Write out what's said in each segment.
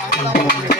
Gracias.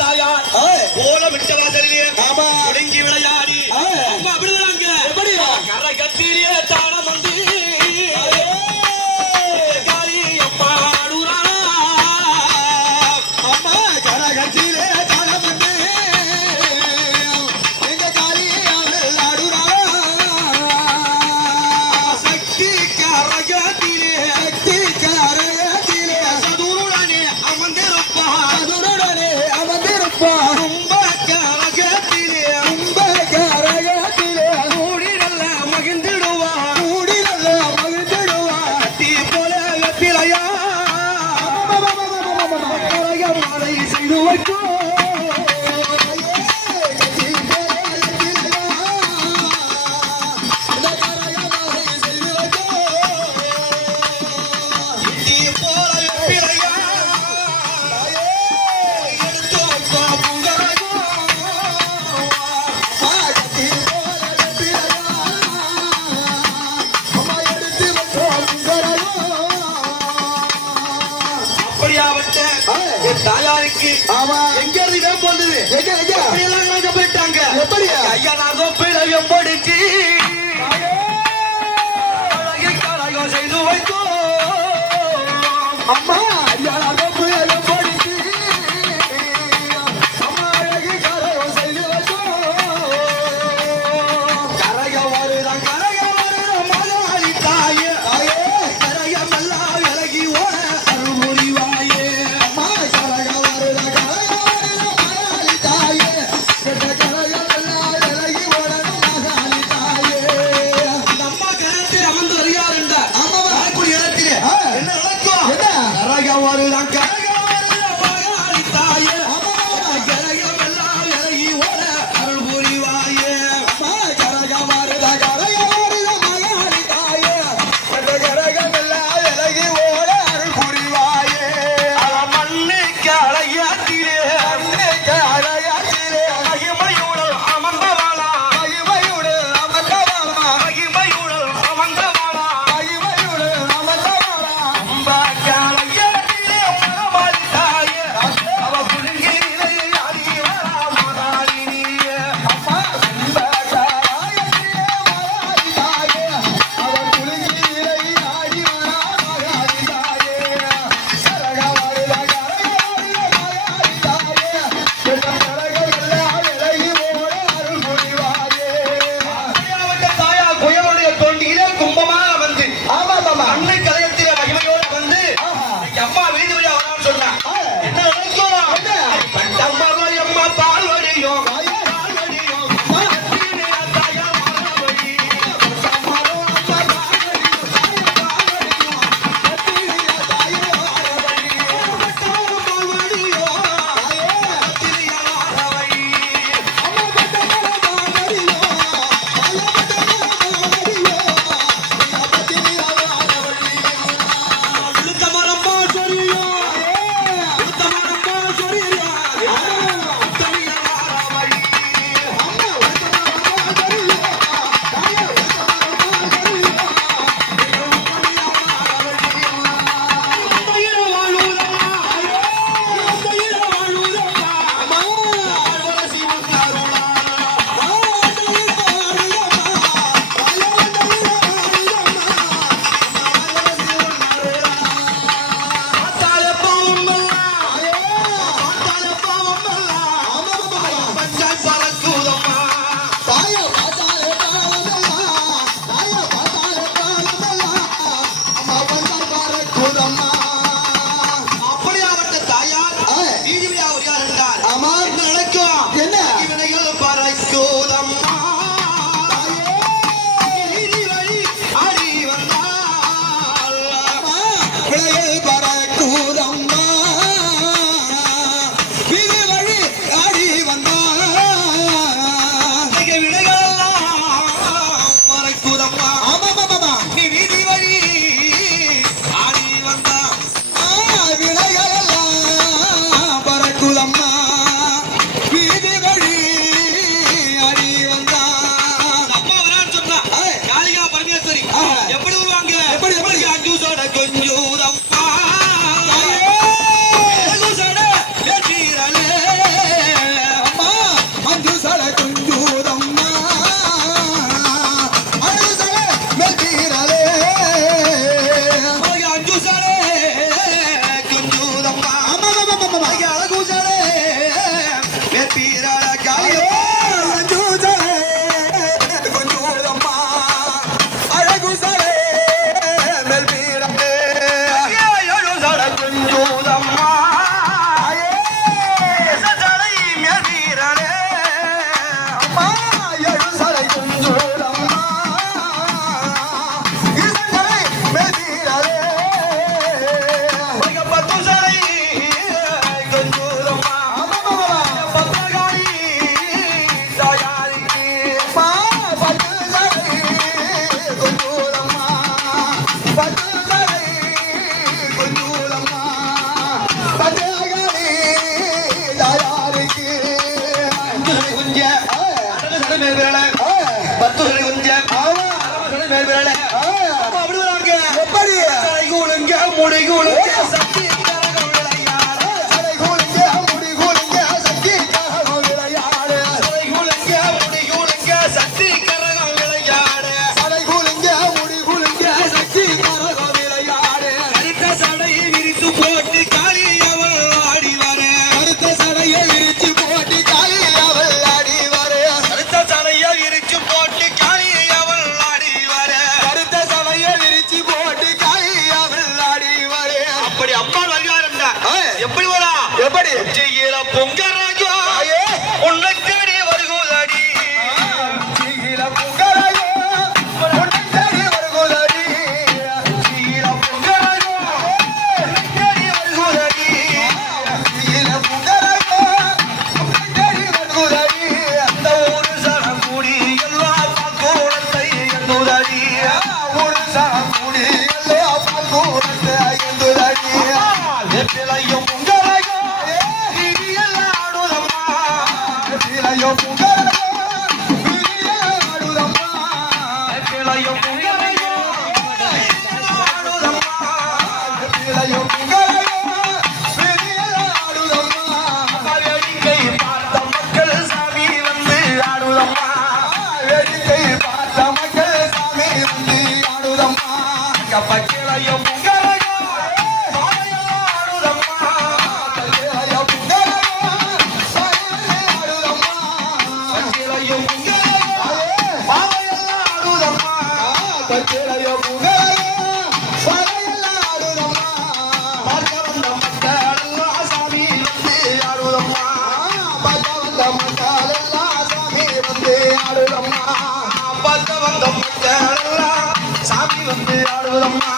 தாயார். கோலம் விட்ட வாசலிலே ஆமா முடங்கி விளையாடி. அம்மா அப்படி எப்படி எல்லாம் நாங்க போயிட்டாங்க எப்படி ஐயா நான் தான் பிழைய படிச்சு அம்மா! করি they gonna die? பச்சளையோ புகழையோ சாமி வந்து ஆடுவதம்மா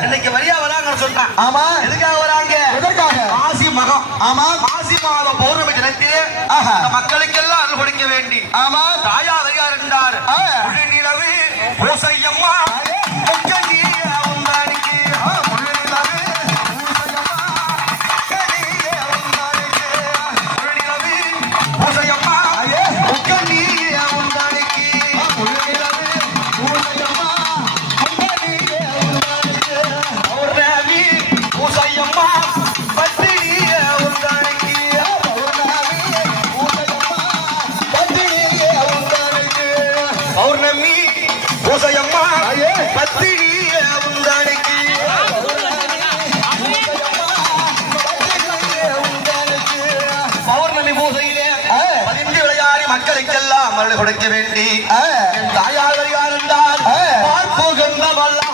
இன்னைக்கு வரியா வராங்கன்னு சொன்னான் ஆமா. எதுக்காக வராங்க? எதற்காக? காசி மகம். ஆமா. காசி மாதம் பௌர்ணமி தினத்திலே மக்களுக்கெல்லாம் அருள் வேண்டி. ஆமா. தாயார் இருந்தார். நிலவு பூசையம்மா பூசையிலே பதிந்து விளையாடி மக்களுக்கெல்லாம் மருந்து கொடுக்க வேண்டி. என் தாயார் யார் என்றால் பார்ப்புகின்ற வல்லா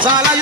Sala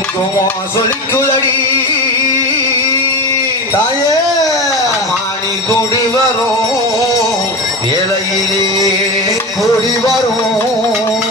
குங்குமோ சொலிக்குதடி. தாயே. மாணி கொடி வரும். இலையிலே கொடி வரும்.